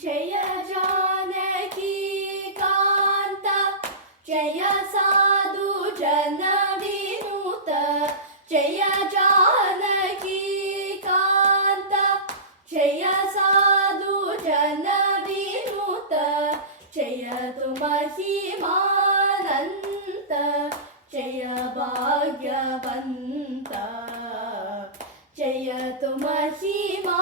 जय जानकी कान्त जय साधु जन विनुत जय जानकी कान्त जय साधु जन विनुत जय तु महिमानन्त जय भाग्यवन्त जय तु महिमानन्त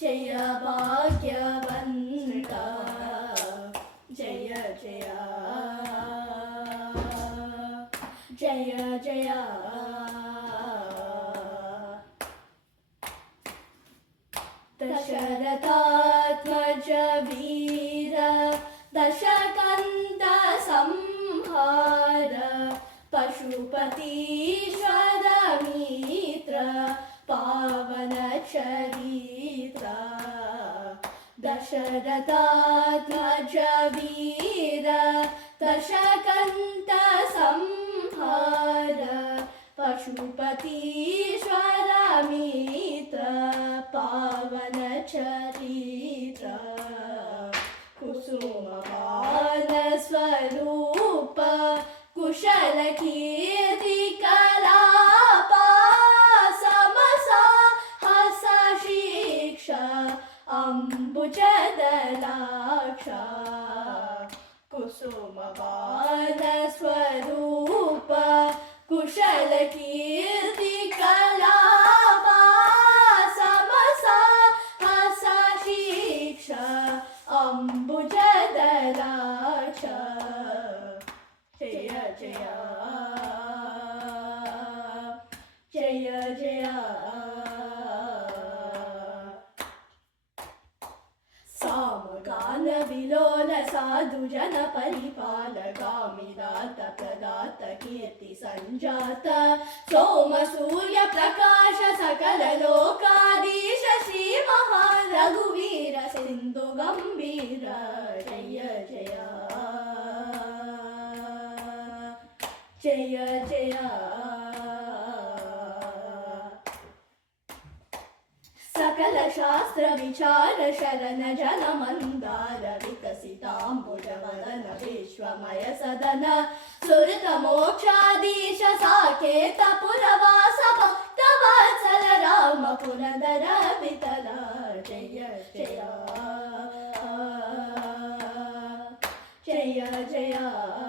जय भाग्यवन्त जय जय जय जय दशरथात्मज वीर दशकन्द संहार पशुपतीश्वर मित्र पावन चरित्र दशरथात्मज वीर दशकन्द संहार पशुपतीश्वर मित्र पावन चरित्र कुसुमपान स्वरूप कुशल कीर्ति कलाप समसा हस शिक्षा अम्बुजदलाक्ष कुसुमपान स्वरूप कुशल कीर्ति कलाप समसा हस शिक्षा अम्बुजदलाक्ष जय जय जय जय सामगान विलोल साधु जन परिपालकामिदात प्रदात कीर्ति संजात सोम सूर्य प्रकाश सकल लोकाधीश श्री महा रघुवीर सिंधु गंभीर जय जय जय जय सकल शास्त्र विचार शरण जन मंदार विकसितांबुज वदन विश्वमय सदन सुरत मोक्षाधीश साकेत पुरवास भक्त वत्सल राम पुरंदर विठल जय जय जय जय